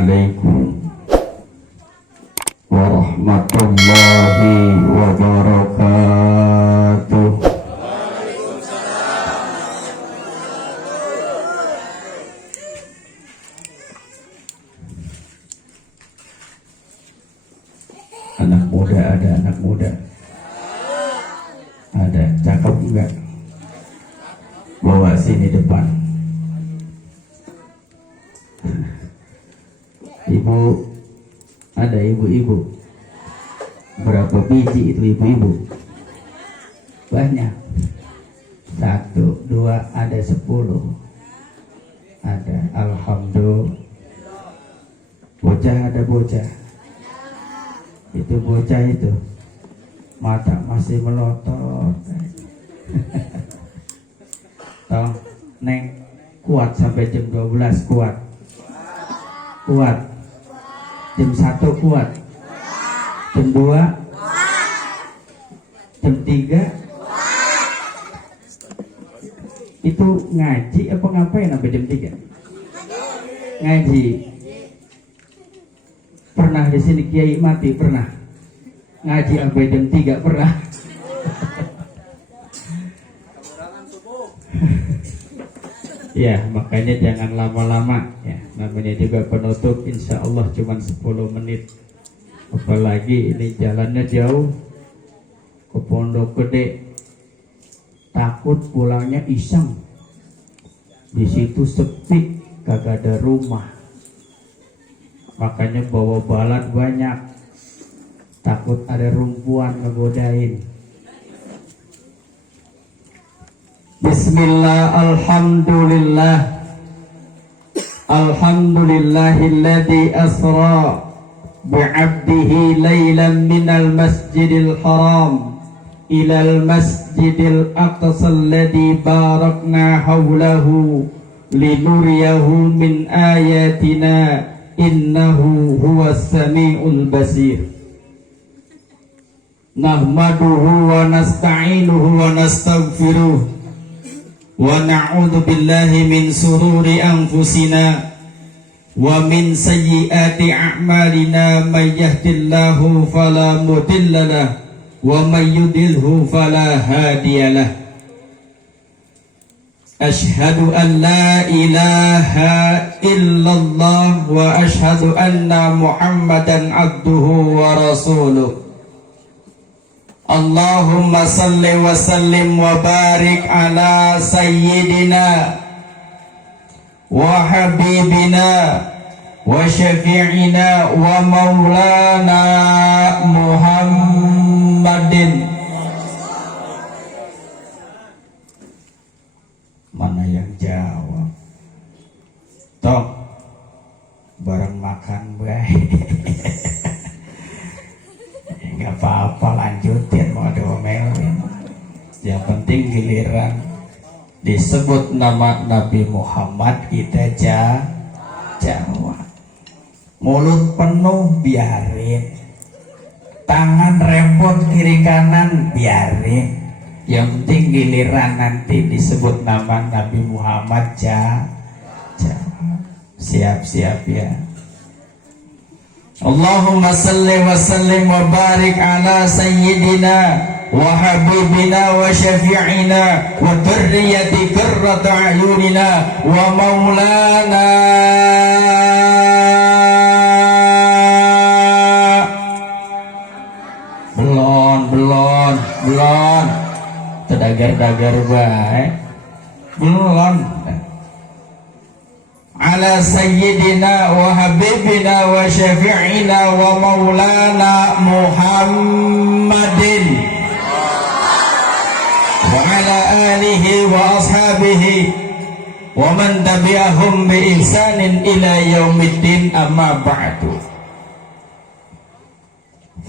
Assalamualaikum warahmatullahi wabarakatuh. Anak muda, ada anak muda, ada cakep enggak? Bawa sini depan. Ibu, ada ibu-ibu. Berapa biji itu ibu-ibu? Banyak. 1, 2, ada 10. Ada, alhamdulillah. Bocah, ada bocah. Itu bocah itu mata masih melotot. Tong, Neng, kuat sampai jam 12 kuat. Kuat. Jam 1 kuat. Jam 2. Jam 3. Itu ngaji apa ngapain sampai jam 3? Ngaji. Pernah di sini Kiai mati, pernah. Ngaji sampai jam 3 pernah. Ya, makanya jangan lama-lama ya. Namanya juga penutup, insya Allah cuma 10 menit. Apalagi ini jalannya jauh ke Pondok Gede. Takut pulangnya iseng. Di situ sepi, kagak ada rumah. Makanya bawa balat banyak. Takut ada rumpuan ngegodain. Bismillah, alhamdulillah. Alhamdulillahilladzi asra bi'abdihi laylan minal masjidil haram ilal masjidil aqsa alladzi barakna hawlahu linuriyahu min ayatina innahu huwas sami'ul basir. Nahmaduhu wa nasta'inuhu wa nastaghfiruh wa na'udzu billahi min sururi anfusina wa min sayyiati a'malina may yahdihillahu fala mudhillalah wa may yudlilhu fala hadiyalah. Ashhadu an la ilaha illallah wa ashhadu anna Muhammadan abduhu wa rasuluh. Allahumma salli wa sallim wa barik ala sayyidina wa habibina wa syafi'ina wa maulana Muhammadin. Mana yang jawab? Toh, bareng makan baik. Gak apa-apa, lanjutin mau diomelin. Yang penting giliran disebut nama Nabi Muhammad kita jawab. Mulut penuh biarin, tangan repot kiri kanan biarin. Yang penting giliran nanti disebut nama Nabi Muhammad jawab. Siap-siap ya. Allahumma salli wa sallim wa barik ala sayyidina wa habibina wa syafi'ina wa dhurriyyati qurrati a'yunina wa maulana belon tedagar-dagar baik belon ala sayyidina wa habibina wa syafi'ina wa maulana Muhammadin wa ala alihi wa ashabihi wa man tabi'ahum bi ihsanin ila yaumiddin, amma ba'du.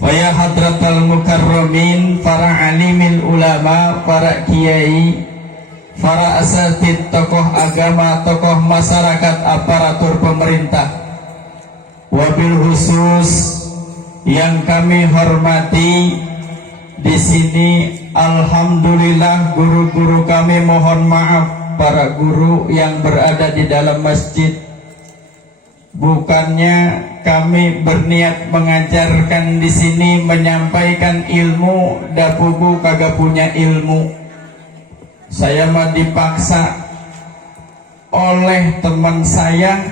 Faya hadratal mukarramin, para alimil ulama, para kiai, para asatid, tokoh agama, tokoh masyarakat, aparatur pemerintah, wabil khusus yang kami hormati di sini, alhamdulillah guru-guru kami, mohon maaf para guru yang berada di dalam masjid, Bukannya kami berniat mengajarkan di sini, menyampaikan ilmu, dapugu kagak punya ilmu. Saya mah dipaksa oleh teman saya,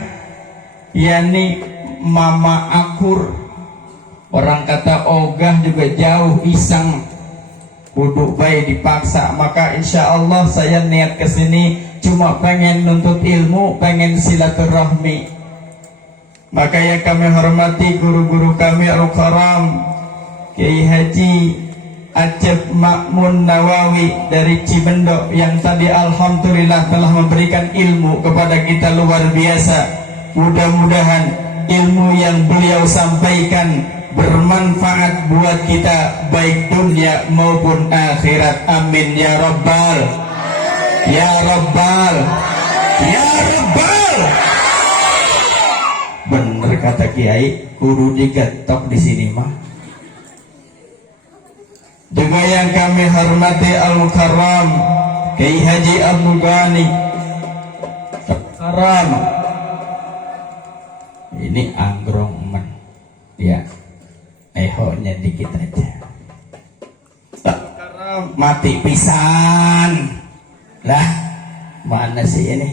yakni Mama Akur. Orang kata ogah juga jauh iseng, kudu baik dipaksa. Maka insya Allah saya niat kesini cuma pengen nuntut ilmu, pengen silaturahmi. Maka yang kami hormati guru-guru kami Al-Karam Kiai Haji Acep Makmun Nawawi dari Cibendo, yang tadi alhamdulillah telah memberikan ilmu kepada kita luar biasa. Mudah-mudahan ilmu yang beliau sampaikan bermanfaat buat kita baik dunia maupun akhirat. Amin ya rabbal, ya rabbal, ya rabbal. Bener kata Kiai, kudu digetok di sini mah. Juga yang kami hormati Al-Mukarram Kiai Haji Abdul Ghani Karam. Ini anggrong men, ya, ehonya dikit aja. Karam mati pisan lah, mana sih ini?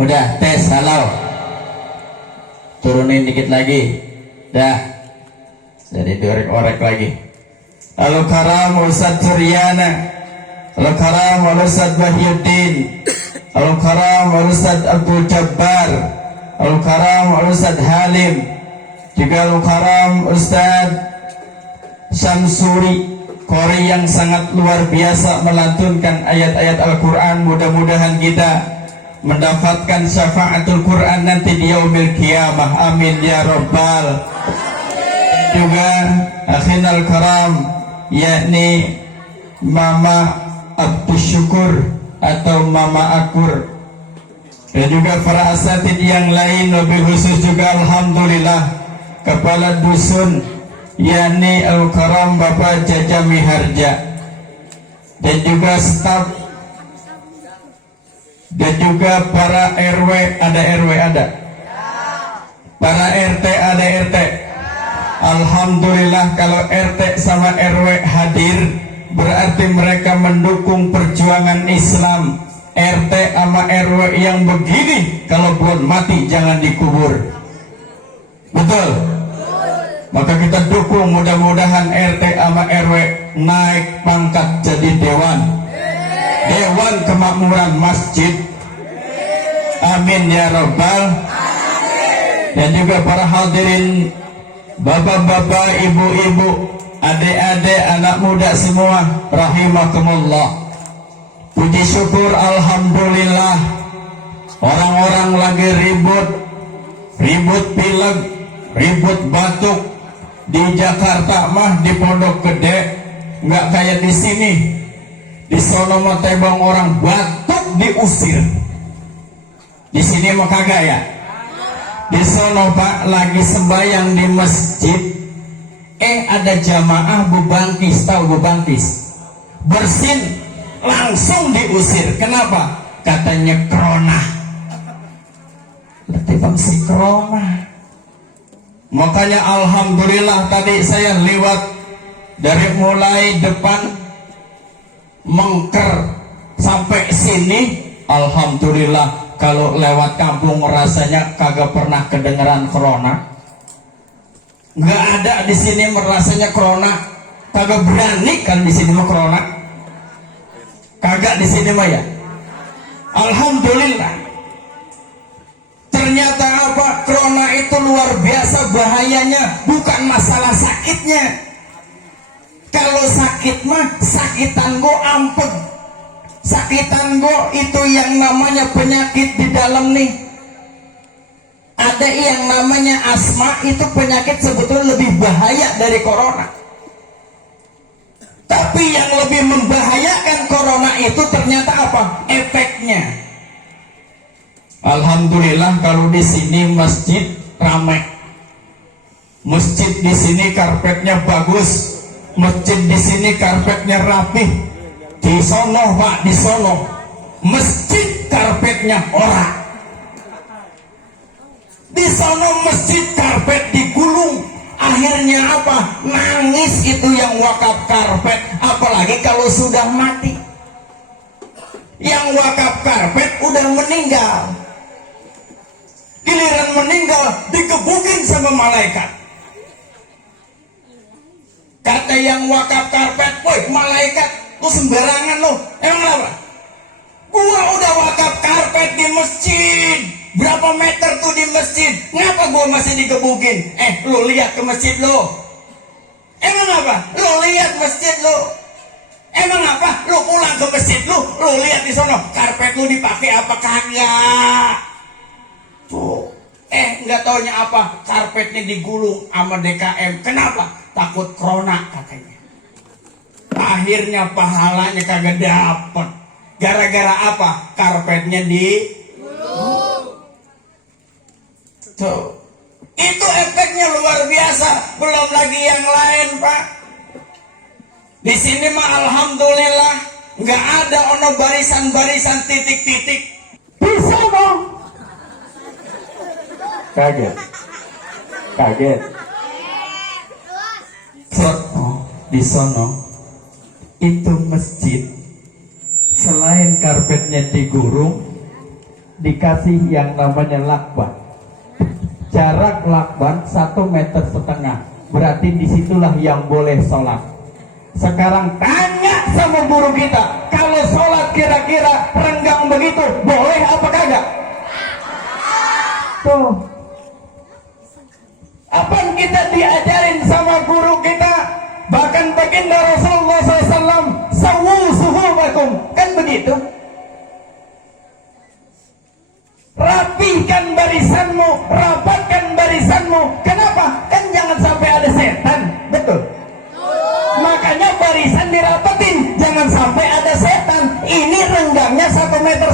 Udah tes, halo. Turunin dikit lagi, dah, jadi diorek-orek lagi. Al-Karam Ustaz Suryana, Al-Karam Ustaz Bahyuddin, Al-Karam Ustaz Abdul Jabbar, Al-Karam Ustaz Halim, juga Al-Karam Ustaz Syamsuri Kori yang sangat luar biasa melantunkan ayat-ayat Al-Quran. Mudah-mudahan kita mendapatkan syafaatul Quran nanti di yaumil qiyamah. Amin ya rabbal. Juga akhinal karam, yakni Mama Abdus Syukur atau Mama Akur, dan juga para asatid yang lain, lebih khusus juga alhamdulillah kepala dusun yakni Al-Karam Bapak Jaja Miharja, dan juga staf, dan juga para RW, ada RW ada, para RT ada RT. Alhamdulillah kalau RT sama RW hadir berarti mereka mendukung perjuangan Islam. RT sama RW yang begini kalau belum mati jangan dikubur. Betul? Maka kita dukung, mudah-mudahan RT sama RW naik pangkat jadi dewan, Dewan Kemakmuran Masjid. Amin ya rabbal. Dan juga para hadirin, bapak-bapak, ibu-ibu, adik-adik, anak muda semua, rahimakumullah. Puji syukur alhamdulillah, orang-orang lagi ribut pilek, ribut batuk. Di Jakarta mah di Pondok Gede nggak kayak di sini. Di sono mah tebang orang batuk diusir. Di sini mah kagak ya. Di sono Pak lagi sembahyang di masjid, ada jamaah bubangkis, tahu bubangkis? Bersin langsung diusir. Kenapa? Katanya krona. Berarti bang si krona. Makanya alhamdulillah tadi saya lewat dari mulai depan Mengker sampai sini, alhamdulillah. Kalau lewat kampung rasanya kagak pernah kedengeran corona. Nggak ada di sini merasanya corona. Kagak berani kan di sini mah corona. Kagak di sini mah ya. Alhamdulillah. Ternyata apa? Corona itu luar biasa bahayanya, bukan masalah sakitnya. Kalau sakit mah sakitan go ampun. Sakitan go itu yang namanya penyakit di dalam nih. Ada yang namanya asma, itu penyakit sebetulnya lebih bahaya dari corona. Tapi yang lebih membahayakan corona itu ternyata apa? Efeknya. Alhamdulillah kalau di sini masjid ramai. Masjid di sini karpetnya bagus. Masjid di sini karpetnya rapih. Di sono Pak, di sono masjid karpetnya orang. Di sono masjid karpet digulung. Akhirnya apa? Nangis itu yang wakaf karpet. Apalagi kalau sudah mati. Yang wakaf karpet udah meninggal. Giliran meninggal digebukin sama malaikat. Kata yang wakaf karpet, woi malaikat, lu sembarangan lu. Emang apa? Gua udah wakaf karpet di masjid. Berapa meter tuh di masjid? Ngapa gua masih digebukin? Lu lihat ke masjid lu. Emang apa? Lu lihat masjid lu. Emang apa? Lu pulang ke masjid lu lihat di sono karpet lu dipakai apa kagak? Tuh. Nggak taunya apa? Karpetnya digulung sama DKM. Kenapa? Takut corona katanya. Akhirnya pahalanya kagak dapet. Gara-gara apa? Karpetnya digulung. Tuh. Itu efeknya luar biasa. Belum lagi yang lain, Pak. Di sini mah alhamdulillah nggak ada ono barisan-barisan titik-titik. Bisa dong. Kaget. Di sono itu masjid selain karpetnya digulung, dikasih yang namanya lakban. Jarak lakban 1,5 meter. Berarti disitulah yang boleh sholat. Sekarang tanya sama guru kita, kalau sholat kira-kira renggang begitu, boleh apa kagak? Tuh. Apa kita diajarin sama guru kita? Bahkan baginda Rasulullah SAW, sawu suhubakum, kan begitu? Rapikan barisanmu, rapatkan barisanmu. Kenapa? Kan jangan sampai ada setan, betul? Makanya barisan dirapetin, jangan sampai ada setan. Ini renggangnya 1,5 meter.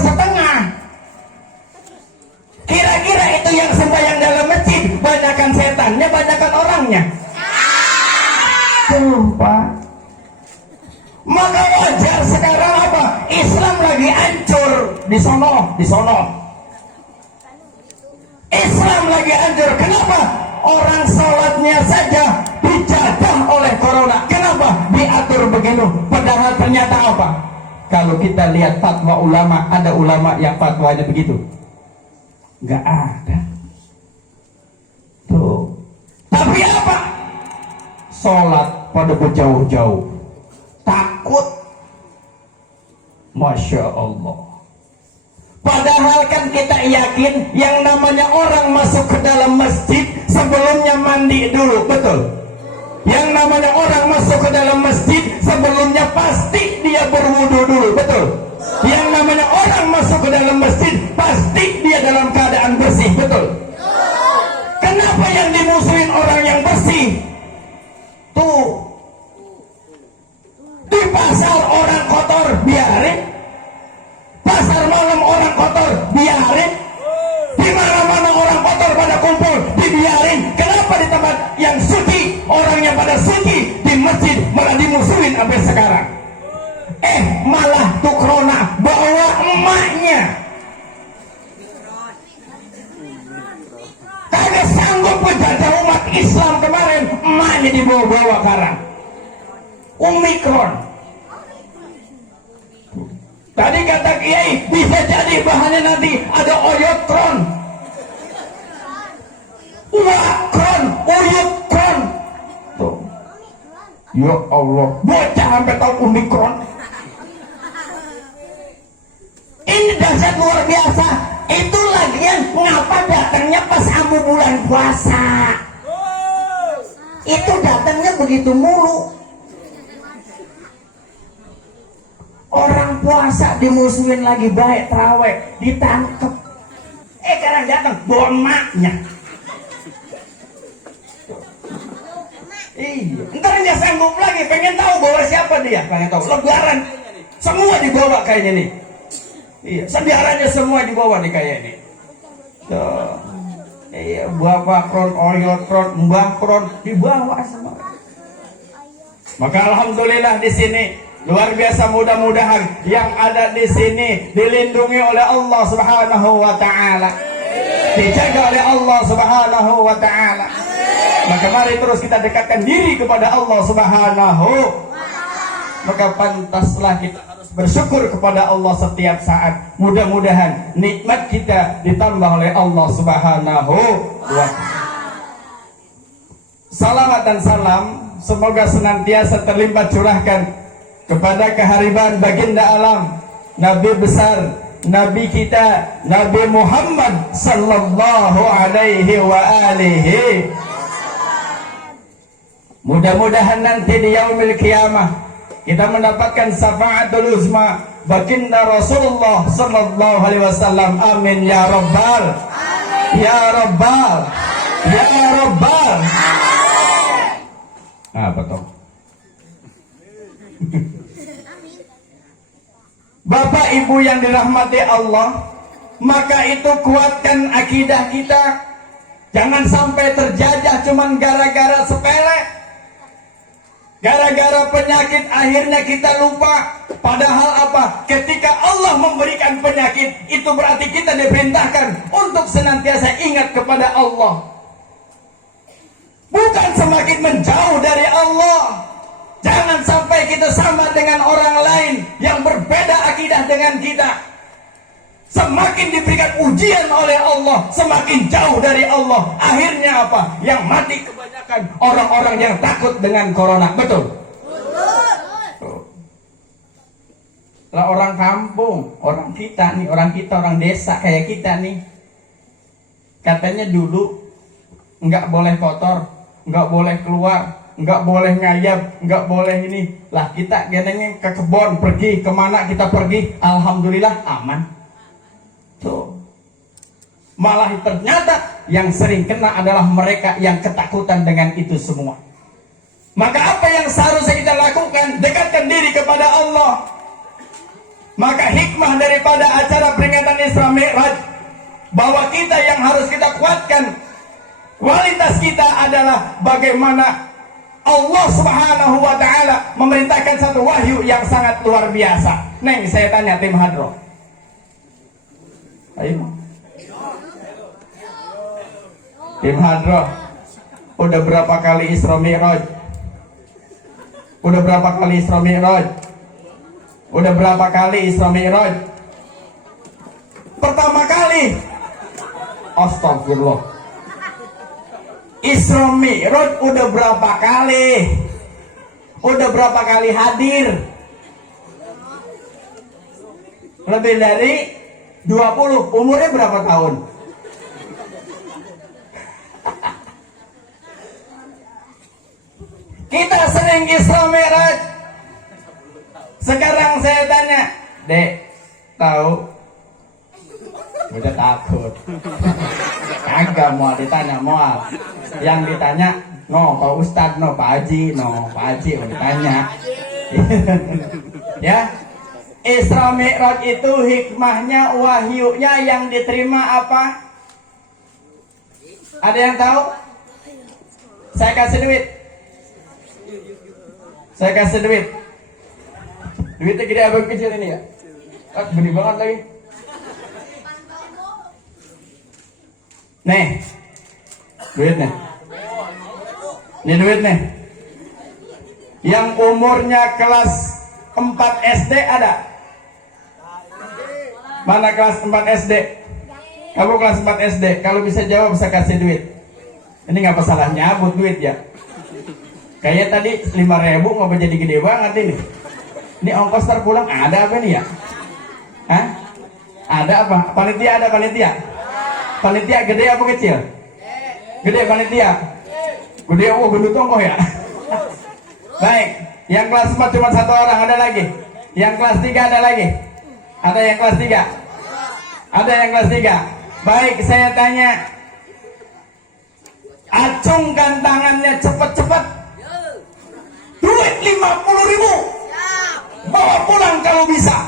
Kira-kira itu yang sembahyang dalam masjid, banyakan setannya, banyakan orangnya. Tuh, Pak. Maka wajar sekarang apa? Islam lagi hancur di sono. Islam lagi hancur. Kenapa? Orang sholatnya saja dijajah oleh corona. Kenapa? Diatur begini. Padahal ternyata apa? Kalau kita lihat fatwa ulama, ada ulama yang fatwanya begitu. Nggak ada. Tuh. Tapi apa? Sholat pada berjauh-jauh. Takut. Masya Allah. Padahal kan kita yakin yang namanya orang masuk ke dalam masjid sebelumnya mandi dulu, betul? Yang namanya orang masuk ke dalam masjid sebelumnya pasti dia berwudu dulu, betul? Yang namanya orang masuk ke dalam masjid pasti dia dalam keadaan bersih, betul? Kenapa yang dimusuhin orang yang bersih? Tuh, di pasar orang kotor biarin, pasar malam orang kotor biarin, di mana-mana orang kotor pada kumpul dibiarin. Kenapa di tempat yang suci orangnya pada suci, di masjid malah dimusuhin sampai sekarang? Malah tuh corona bawa emaknya. Kagak sanggup menjaga umat Islam kemarin, emaknya dibawa-bawa sekarang. Omikron. Tadi kata Kiai bisa jadi bahannya nanti ada oyotron, wakron, oyotron. Tuh. Ya Allah, bocah sampai tahu omikron. Ini dahsyat luar biasa. Itu lagian ngapa datangnya pas amu bulan puasa? Itu datangnya begitu mulu. Orang puasa dimusuhin lagi baik terawih, ditangkep. Sekarang datang bawa emaknya. Iya, ntar dia sanggup lagi, pengen tahu bawa siapa dia, pengen tahu. Lebaran semua dibawa kayaknya nih. Iya, sediarannya semua dibawa nih kayak ini. Tuh. Iya, Bapak Kron, Oyotron, Mbah Kron dibawa semua. Maka alhamdulillah di sini luar biasa, mudah-mudahan yang ada di sini dilindungi oleh Allah Subhanahu wa taala. dijaga oleh Allah Subhanahu wa ta'ala. Maka mari terus kita dekatkan diri kepada Allah Subhanahu. Maka pantaslah kita harus bersyukur kepada Allah setiap saat. Mudah-mudahan nikmat kita ditambah oleh Allah Subhanahu wa ta'ala. Salawat dan salam semoga senantiasa terlimpah curahkan kepada kehariban baginda alam, Nabi besar, Nabi kita, Nabi Muhammad sallallahu alaihi wa alihi. Mudah-mudahan nanti di yaumil qiyamah kita mendapatkan syafaatul uzma baginda Rasulullah sallallahu alaihi wasallam. Amin ya rabbal ya rabbal ya rabbal. Betul. Bapak Ibu yang dirahmati Allah, maka itu kuatkan akidah kita. Jangan sampai terjajah cuman gara-gara sepele, gara-gara penyakit akhirnya kita lupa. Padahal apa? Ketika Allah memberikan penyakit, itu berarti kita diperintahkan untuk senantiasa ingat kepada Allah, bukan semakin menjauh dari Allah. Jangan sampai kita sama dengan orang lain yang berbeda akidah dengan kita. Semakin diberikan ujian oleh Allah, semakin jauh dari Allah. Akhirnya apa? Yang mati kebanyakan orang-orang yang takut dengan corona. Betul? Lah orang kampung, orang kita nih, orang desa kayak kita nih. Katanya dulu nggak boleh kotor, nggak boleh keluar, nggak boleh ngayap, nggak boleh ini. Lah kita genengnya ke kebon, pergi kemana kita pergi, alhamdulillah aman. Tuh. Malah ternyata yang sering kena adalah mereka yang ketakutan dengan itu semua. Maka apa yang seharusnya kita lakukan? Dekatkan diri kepada Allah. Maka hikmah daripada acara peringatan Isra Mi'raj, bahwa kita yang harus kita kuatkan kualitas kita adalah bagaimana Allah Subhanahu wa ta'ala memerintahkan satu wahyu yang sangat luar biasa. Neng, saya tanya tim Hadro. Ayo. Tim Hadro, udah berapa kali Isra Mi'raj? Udah berapa kali Isra Mi'raj? Udah berapa kali Isra Mi'raj? Pertama kali. Astagfirullah. Isra Mi'raj udah berapa kali? Udah berapa kali hadir? Lebih dari 20. Umurnya berapa tahun? Kita sering Isra Mi'raj. Sekarang saya tanya, Dek, tahu? Udah takut. Kagak mau ditanya, mau. Yang ditanya, no Pak Ustadz, no Pak Haji, no Pak Haji mau ditanya. Ya, Isra Mi'raj itu hikmahnya, wahyunya yang diterima apa? Ada yang tahu? Saya kasih duit. Saya kasih duit. Duitnya gede apa kecil ini ya? Gede banget lagi. Nih, duitnya. Ini duitnya. Yang umurnya kelas 4 SD ada? Mana kelas 4 SD? Kamu kelas 4 SD. Kalau bisa jawab bisa kasih duit. Ini nggak masalah nyabut duit ya. Kayak tadi 5.000 nggak jadi gede banget ini. Ini ongkos terpulang ada apa nih ya? Hah? Ada apa? Panitia ada panitia? Panitia gede apa kecil? Gede panitia? Gede, oh gendut ongkoh ya? Baik, yang kelas 4 cuma 1 orang, ada lagi? Yang kelas 3 ada lagi? Ada yang kelas 3? Ada yang kelas 3? Baik, saya tanya, acungkan tangannya cepat-cepat. Duit 50.000. Bawa pulang kalau bisa.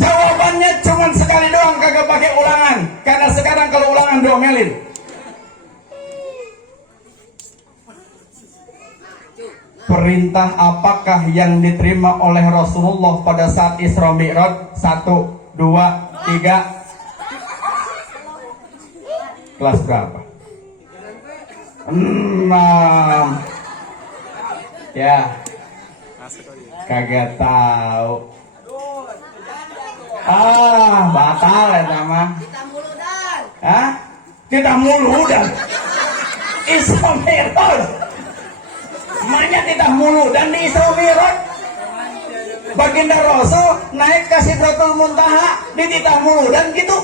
Jawabannya cuma sekali doang, kagak pakai ulangan. Karena sekarang kalau ulangan diomelin. Perintah apakah yang diterima oleh Rasulullah pada saat Isra Mi'raj? 1, 2, 3. Kelas berapa? 6. Ya. Kagak tahu. Batal ya sama. Hah? Kita muludan. Isra Mi'raj. Maknya kita mulu dan di Isra Mi'raj Baginda Rasul naik ke Sidratul Muntaha di titah mulu dan gitu.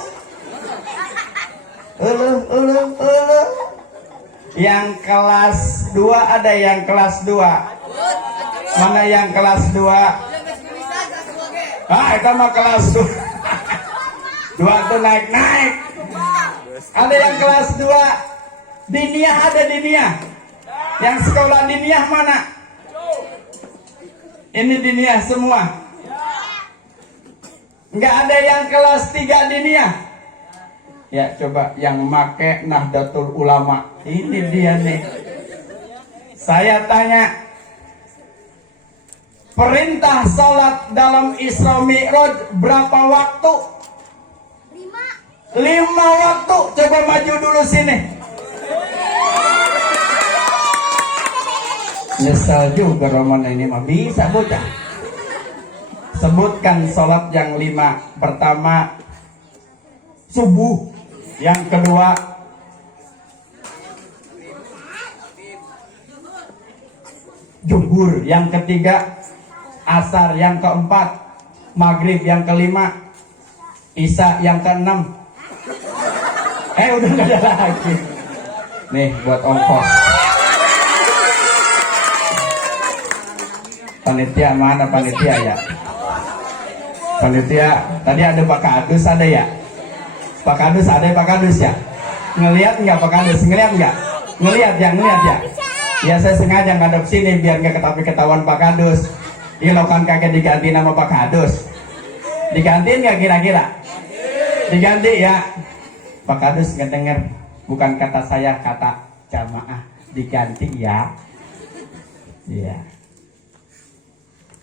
Yang kelas 2 ada yang kelas 2. Mana yang kelas 2? Itu mah kelas 2. 2 tuh naik. Ada yang kelas 2. Diniyah ada diniyah. Yang sekolah diniyah mana? Ini diniyah semua. Enggak ada yang kelas 3 diniyah. Ya coba yang make Nahdlatul Ulama. Ini dia nih. Saya tanya, perintah salat dalam Isra Mi'raj berapa waktu? 5 waktu. Coba maju dulu sini. Nyesel juga Roman ini mah bisa bocah. Sebutkan salat yang 5. Pertama subuh. Yang kedua zuhur. Yang ketiga asar. Yang keempat maghrib. Yang kelima isya. Yang keenam udah gak ada lagi. Nih buat ongkos. Panitia mana panitia ya? Panitia tadi ada Pak Kadus ada ya? Pak Kadus ada Pak Kadus ya? Ngelihat nggak Pak Kadus? Ngelihat nggak? Ngelihat ya? Ya saya sengaja ngadep sini biar nggak ketahuan Pak Kadus. Ini kan kagak diganti nama Pak Kadus. Digantiin nggak kira-kira? Diganti ya. Pak Kadus nggak denger. Bukan kata saya, kata jamaah. Diganti ya. Iya.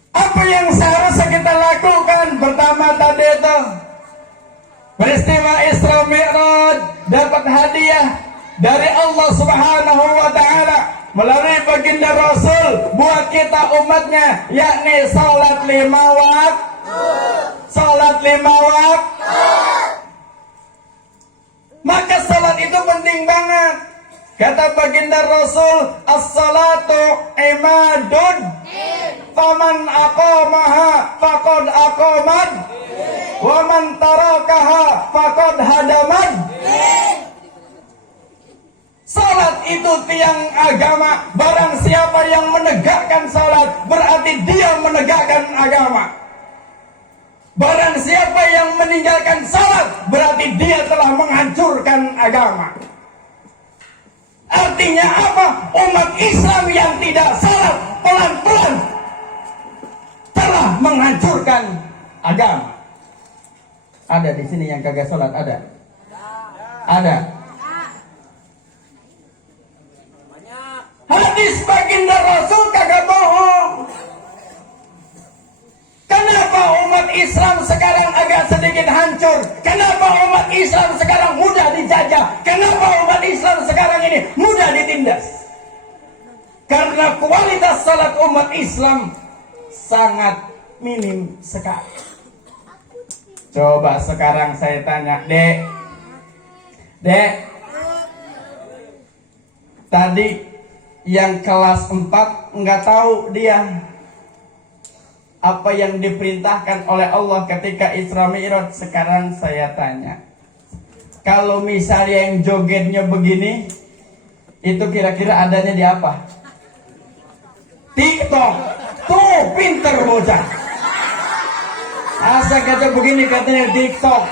Apa yang seharusnya kita lakukan? Pertama tadi itu peristiwa Isra Mi'raj dapat hadiah dari Allah Subhanahu wa Ta'ala melalui baginda Rasul buat kita umatnya, yakni salat 5 waktu. Salat 5 waktu. Maka salat itu penting banget. Kata baginda Rasul, as-salatu imadun faman aqamaha faqad aqamad wa man tarakaha faqad hadamad. Salat itu tiang agama. Barang siapa yang menegakkan salat berarti dia menegakkan agama. Barang siapa yang meninggalkan salat berarti dia telah menghancurkan agama. Artinya apa? Umat Islam yang tidak salat pelan-pelan telah menghancurkan agama. Ada di sini yang kagak salat ada? Ada. Hadis baginda Rasul kagak bohong. Kenapa umat Islam sekarang agak sedikit hancur? Kenapa umat Islam sekarang mudah dijajah? Kenapa umat Islam sekarang ini mudah ditindas? Karena kualitas salat umat Islam sangat minim sekali. Coba sekarang saya tanya, Dek, tadi yang kelas 4 nggak tahu dia apa yang diperintahkan oleh Allah ketika Isra Mi'raj. Sekarang saya tanya, kalau misalnya yang jogetnya begini, itu kira-kira adanya di apa? TikTok. Tuh pinter bocah. Asa kata begini katanya TikTok.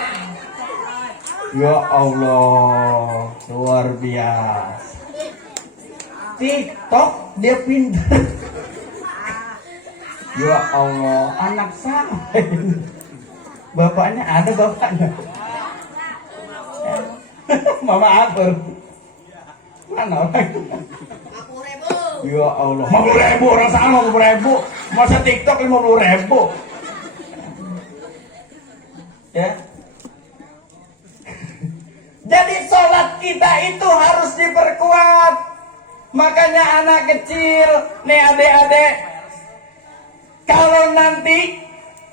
Ya Allah, luar biasa. TikTok dia pinter. Ya Allah, anak saya. Bapaknya ada bapaknya. Mama atur. Mana orang? Ya Allah, 50.000 orang sama 50.000. Masa TikTok 50.000? Ya. Jadi sholat kita itu harus diperkuat. Makanya anak kecil, nih adik-adik, kalau nanti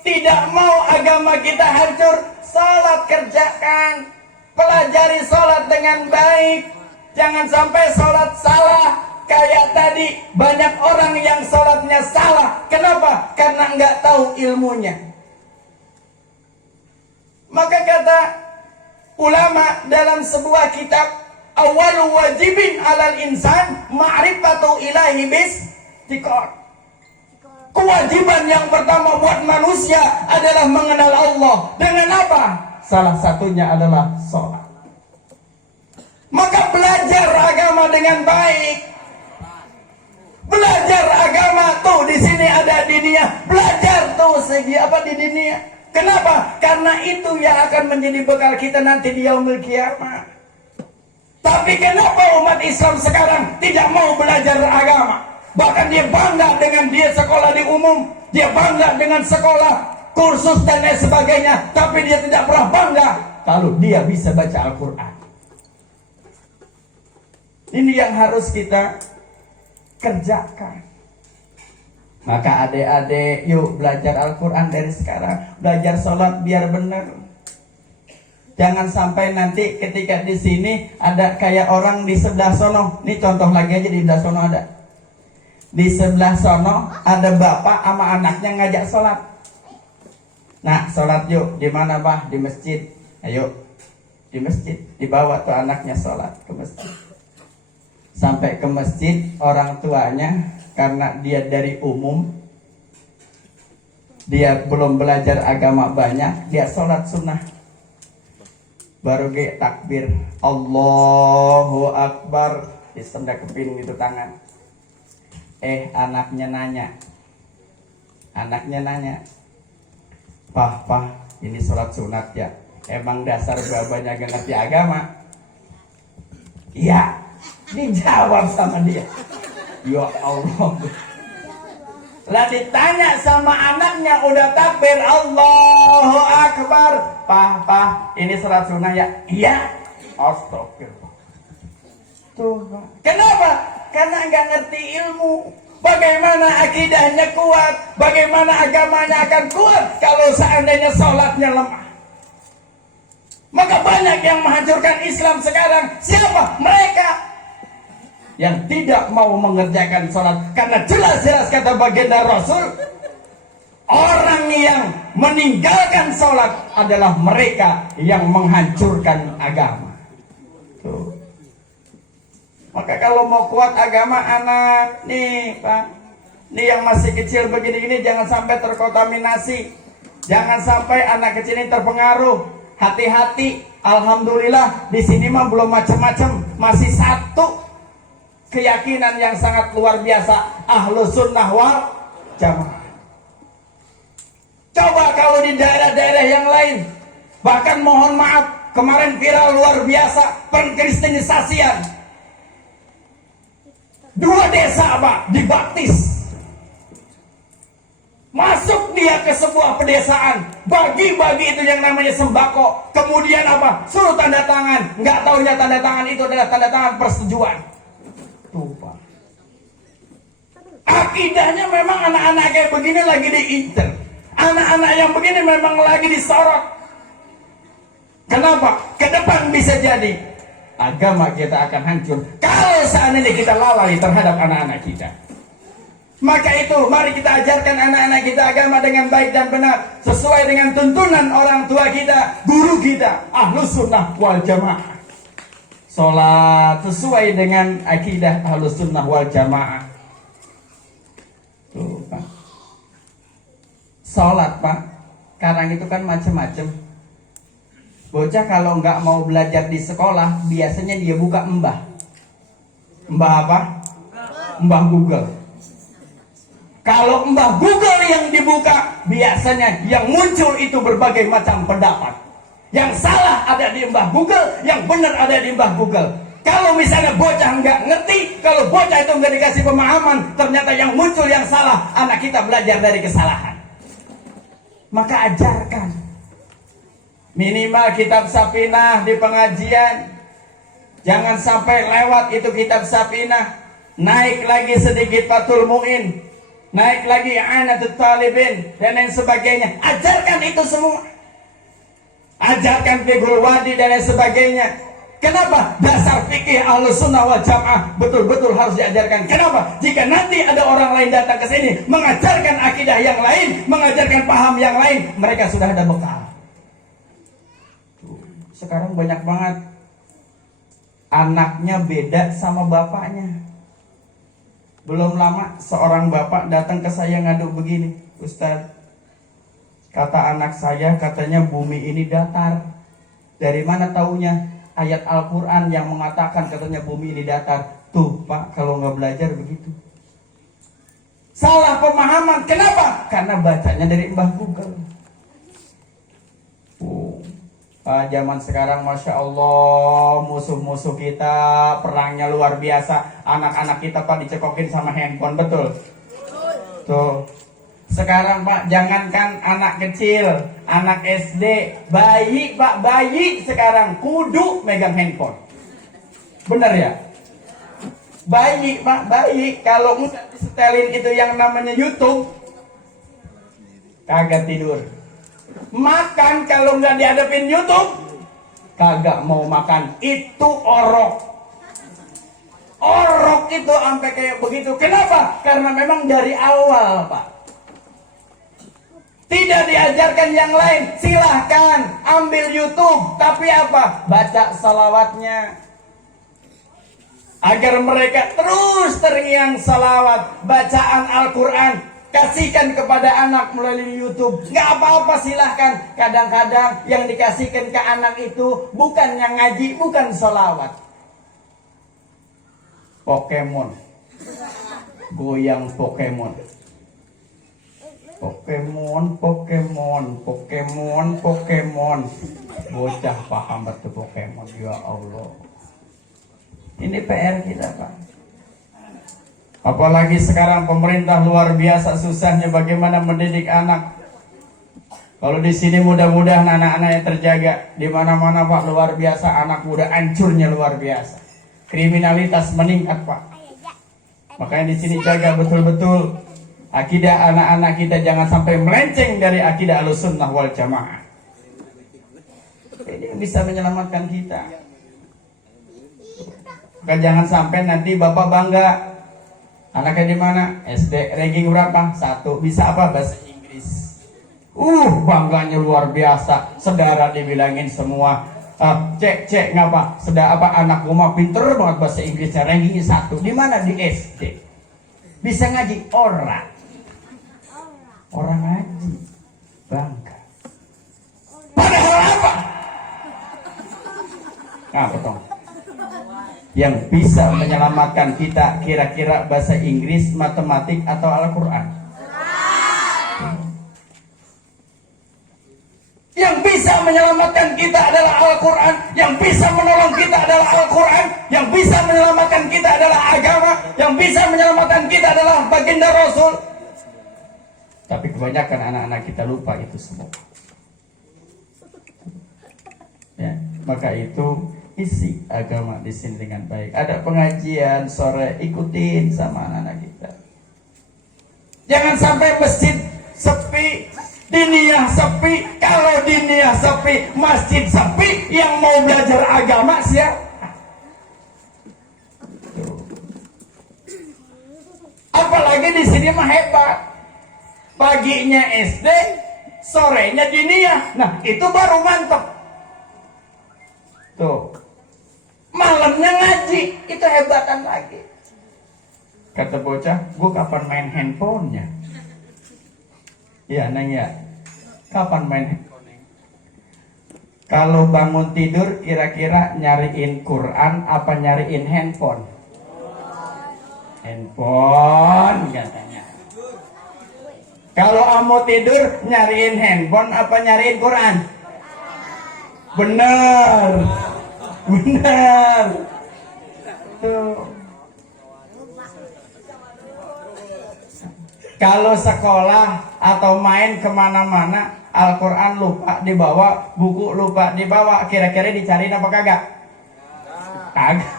tidak mau agama kita hancur, sholat kerjakan. Pelajari sholat dengan baik. Jangan sampai sholat salah. Kayak tadi, banyak orang yang sholatnya salah. Kenapa? Karena nggak tahu ilmunya. Maka kata ulama dalam sebuah kitab, awal wajibin alal insan ma'rifatu ilahi bis tikor. Kewajiban yang pertama buat manusia adalah mengenal Allah. Dengan apa? Salah satunya adalah sholat. Maka belajar agama dengan baik. Belajar agama tuh di sini ada diniyah. Belajar tuh segi apa di diniyah. Kenapa? Karena itu yang akan menjadi bekal kita nanti di yaumil kiamah. Tapi kenapa umat Islam sekarang tidak mau belajar agama? Bahkan dia bangga dengan dia sekolah di umum, dia bangga dengan sekolah kursus dan lain sebagainya, tapi dia tidak pernah bangga kalau dia bisa baca Al-Quran. Ini yang harus kita kerjakan. Maka adik-adik, yuk belajar Al-Quran dari sekarang. Belajar sholat biar benar. Jangan sampai nanti ketika di sini ada kayak orang di sebelah sono. Ini contoh lagi aja, di sebelah sono ada. Di sebelah sono ada bapak sama anaknya ngajak sholat. Nah, sholat yuk. Di mana, Bah? Di masjid. Ayo. Di masjid. Dibawa tuh anaknya sholat ke masjid. Sampai ke masjid, orang tuanya karena dia dari umum, dia belum belajar agama banyak, dia sholat sunnah. Baru ge takbir, Allahu Akbar, disendakepin gitu tangan. Anaknya nanya, Pah, ini sholat sunat ya? Emang dasar babanya gak ngerti agama? Iya, dijawab sama dia. Ya Allah. Lah ditanya sama anaknya udah takbir, Allahu Akbar. Pah, ini sholat sunnah ya? Iya. Astagfirullah. Tuh, kenapa? Karena nggak ngerti ilmu. Bagaimana akidahnya kuat? Bagaimana agamanya akan kuat kalau seandainya sholatnya lemah? Maka banyak yang menghancurkan Islam sekarang. Siapa? Mereka yang tidak mau mengerjakan sholat. Karena jelas-jelas kata baginda Rasul, orang yang meninggalkan sholat adalah mereka yang menghancurkan agama. Tuh. Maka kalau mau kuat agama anak, nih Pak, nih yang masih kecil begini-gini jangan sampai terkontaminasi. Jangan sampai anak kecil ini terpengaruh. Hati-hati. Alhamdulillah di sini mah belum macam-macam, masih satu keyakinan yang sangat luar biasa, Ahlus Sunnah wal Jamaah. Coba kalau di daerah-daerah yang lain, bahkan mohon maaf, kemarin viral luar biasa pengkristenisasian. 2 desa Pak dibaptis. Masuk dia ke sebuah pedesaan, bagi-bagi itu yang namanya sembako. Kemudian apa? Suruh tanda tangan. Nggak tahu ya tanda tangan itu adalah tanda tangan persetujuan. Tuh Pak. Akidahnya memang anak-anak kayak begini lagi diinter. Anak-anak yang begini memang lagi disorot. Kenapa? Ke depan bisa jadi agama kita akan hancur kalau seandainya kita lalai terhadap anak-anak kita. Maka itu mari kita ajarkan anak-anak kita agama dengan baik dan benar, sesuai dengan tuntunan orang tua kita, guru kita, Ahlus Sunnah wal Jamaah. Sholat sesuai dengan akidah Ahlus Sunnah wal Jamaah. Tuh Pak. Sholat Pak, sekarang itu kan macam-macam. Bocah kalau nggak mau belajar di sekolah, biasanya dia buka Mbah. Mbah apa? Mbah Google. Kalau Mbah Google yang dibuka, biasanya yang muncul itu berbagai macam pendapat. Yang salah ada di Mbah Google, yang benar ada di Mbah Google. Kalau misalnya bocah nggak ngerti, kalau bocah itu nggak dikasih pemahaman, ternyata yang muncul yang salah, anak kita belajar dari kesalahan. Maka ajarkan. Minimal kitab Sapinah di pengajian. Jangan sampai lewat itu kitab Sapinah. Naik lagi sedikit Fathul Mu'in, naik lagi Anatul Talibin, dan lain sebagainya. Ajarkan itu semua. Ajarkan Fiqhul Wadi dan lain sebagainya. Kenapa? Dasar fikih Ahlus Sunnah wal Jamaah betul-betul harus diajarkan. Kenapa? Jika nanti ada orang lain datang ke sini mengajarkan akidah yang lain, mengajarkan paham yang lain, mereka sudah ada bekal. Sekarang banyak banget anaknya beda sama bapaknya. Belum lama seorang bapak datang ke saya ngadu begini, Ustaz, kata anak saya katanya bumi ini datar. Dari mana taunya? Ayat Al-Quran yang mengatakan katanya bumi ini datar. Tuh Pak, kalau nggak belajar begitu. Salah pemahaman. Kenapa? Karena bacanya dari Mbah Google. Zaman sekarang Masya Allah, musuh-musuh kita perangnya luar biasa. Anak-anak kita Pak dicekokin sama handphone, betul? Tuh. Sekarang Pak, jangankan anak kecil, anak SD, bayi Pak, bayi sekarang kudu megang handphone. Bener ya? Bayi Pak, bayi kalau nggak disetelin itu yang namanya YouTube, kagak tidur. Makan kalau nggak dihadapin YouTube, kagak mau makan. Itu orok. Orok itu sampai kayak begitu. Kenapa? Karena memang dari awal Pak tidak diajarkan yang lain. Silahkan ambil YouTube, tapi apa? Baca salawatnya, agar mereka terus terngiang salawat, bacaan Al-Quran. Kasihkan kepada anak melalui YouTube. Gak apa-apa, silahkan. Kadang-kadang yang dikasihkan ke anak itu bukan yang ngaji, bukan salawat. Pokemon. Goyang Pokemon. Pokemon, Pokemon, Pokemon, Pokemon. Bocah paham betul Pokemon. Ya Allah. Ini PR kita Pak. Apalagi sekarang pemerintah luar biasa susahnya bagaimana mendidik anak. Kalau di sini mudah-mudahan anak-anak yang terjaga, di mana-mana Pak luar biasa, anak muda hancurnya luar biasa. Kriminalitas meningkat Pak. Makanya di sini jaga betul-betul akidah anak-anak kita, jangan sampai melenceng dari akidah Ahlussunnah wal Jamaah. Ini bisa menyelamatkan kita. Maka jangan sampai nanti Bapak bangga. Anaknya di mana? SD, ranking berapa? 1. Bisa apa? Bahasa Inggris. Bangganya luar biasa. Saudara dibilangin semua. Cek ngapa? Saudara apa? Anak gua mah pinter banget bahasa Inggrisnya. Ranking 1. Di mana? Di SD. Bisa ngaji? Orang ngaji. Bangga. Padahal apa? Nah, betul. Yang bisa menyelamatkan kita kira-kira bahasa Inggris, matematik, atau Al-Quran? Yang bisa menyelamatkan kita adalah Al-Quran. Yang bisa menolong kita adalah Al-Quran. Yang bisa menyelamatkan kita adalah agama. Yang bisa menyelamatkan kita adalah baginda Rasul. Tapi kebanyakan anak-anak kita lupa itu semua. Ya, maka itu isi agama di sini dengan baik. Ada pengajian sore, ikutin sama anak-anak kita. Jangan sampai masjid sepi, diniyah sepi. Kalau diniyah sepi, masjid sepi, yang mau belajar agama siapa? Apalagi di sini mah hebat. Paginya SD, sorenya diniyah. Nah, itu baru mantap. Tuh. Malamnya ngaji, itu hebatan lagi. Kata bocah, gue kapan main handphonenya? Ya neng ya, kapan main handphone? Kalau bangun tidur kira-kira nyariin Quran apa nyariin handphone? Handphone katanya. Kalau mau tidur nyariin handphone apa nyariin Quran? Benar. Tuh. Kalau sekolah atau main kemana-mana, Al-Quran lupa dibawa, buku lupa dibawa, kira-kira dicariin apa kagak? Kagak.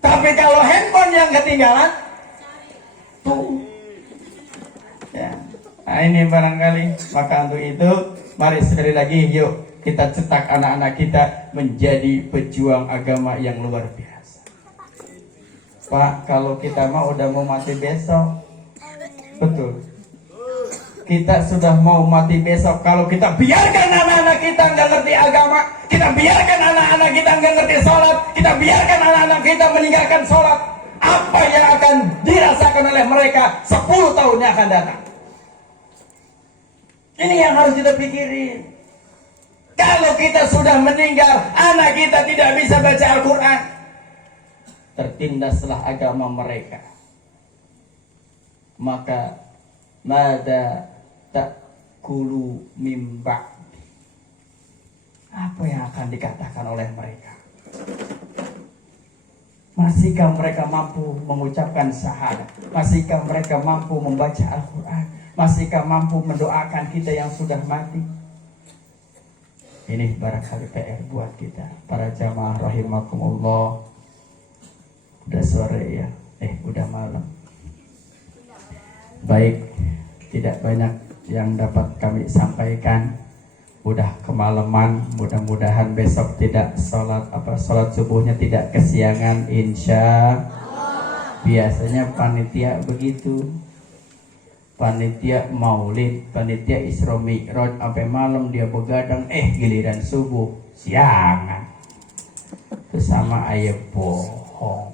Tapi kalau handphone yang ketinggalan, tuh. Ya. Nah ini barangkali, maka untuk itu, mari sekali lagi yuk kita cetak anak-anak kita menjadi pejuang agama yang luar biasa. Pak, kalau kita mau udah mau mati besok, betul. Kita sudah mau mati besok. Kalau kita biarkan anak-anak kita nggak ngerti agama, kita biarkan anak-anak kita nggak ngerti sholat, kita biarkan anak-anak kita meninggalkan sholat, apa yang akan dirasakan oleh mereka 10 tahun yang akan datang? Ini yang harus kita pikirin. Kalau kita sudah meninggal, anak kita tidak bisa baca Al-Quran, tertindaslah agama mereka. Maka mada takulu mimba, apa yang akan dikatakan oleh mereka? Masihkah mereka mampu mengucapkan syahadat? Masihkah mereka mampu membaca Al-Quran? Masihkah mampu mendoakan kita yang sudah mati? Ini barangkali PR buat kita, para jamaah rahimakumullah. Udah sore ya, udah malam. Baik, tidak banyak yang dapat kami sampaikan. Udah kemalaman, mudah-mudahan besok tidak sholat subuhnya tidak kesiangan, insya. Biasanya panitia begitu, panitia maulid, panitia Isra Mi'raj sampai malam dia begadang, giliran subuh siangan. Itu sama ayah bohong,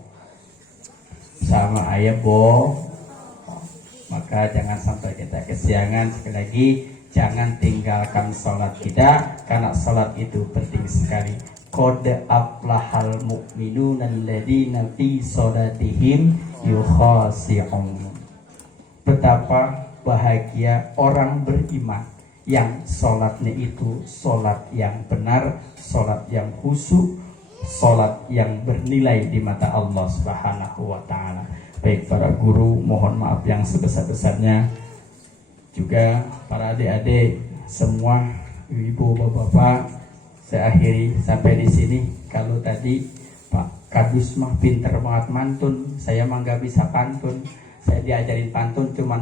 sama ayah bohong. Maka jangan sampai kita kesiangan. Sekali lagi, jangan tinggalkan sholat kita, karena sholat itu penting sekali. Qad aflahal mu'minuna alladzina fi sholatihim yukhashi'un. Betapa bahagia orang beriman yang sholatnya itu sholat yang benar, sholat yang khusyuk, sholat yang bernilai di mata Allah Subhanahu wa ta'ala. Baik para guru, mohon maaf yang sebesar-besarnya. Juga para adik-adik semua, ibu bapak-bapak, saya akhiri sampai di sini. Kalau tadi Pak Kadus mah pinter banget mantun, saya mah nggak bisa pantun. Saya diajarin pantun cuman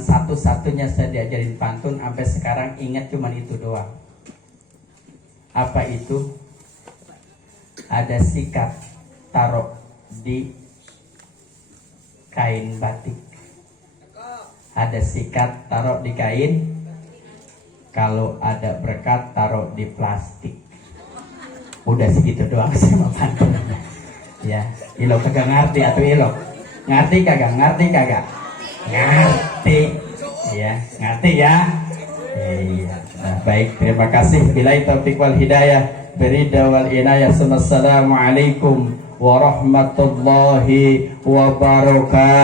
satu-satunya saya diajarin pantun, sampai sekarang ingat cuman itu doang. Apa itu? Ada sikat taruh di kain batik, ada sikat taruh di kain, kalau ada berkat taruh di plastik. Udah segitu doang sih pantun. Ya, ilo kagak ngerti atau ilo ngerti kagak? Ngerti ya, ngerti ya. Iya. Nah, baik, terima kasih. Billahi taufiq wal hidayah, berida wal inayah. Assalamualaikum warahmatullahi wabarakatuh.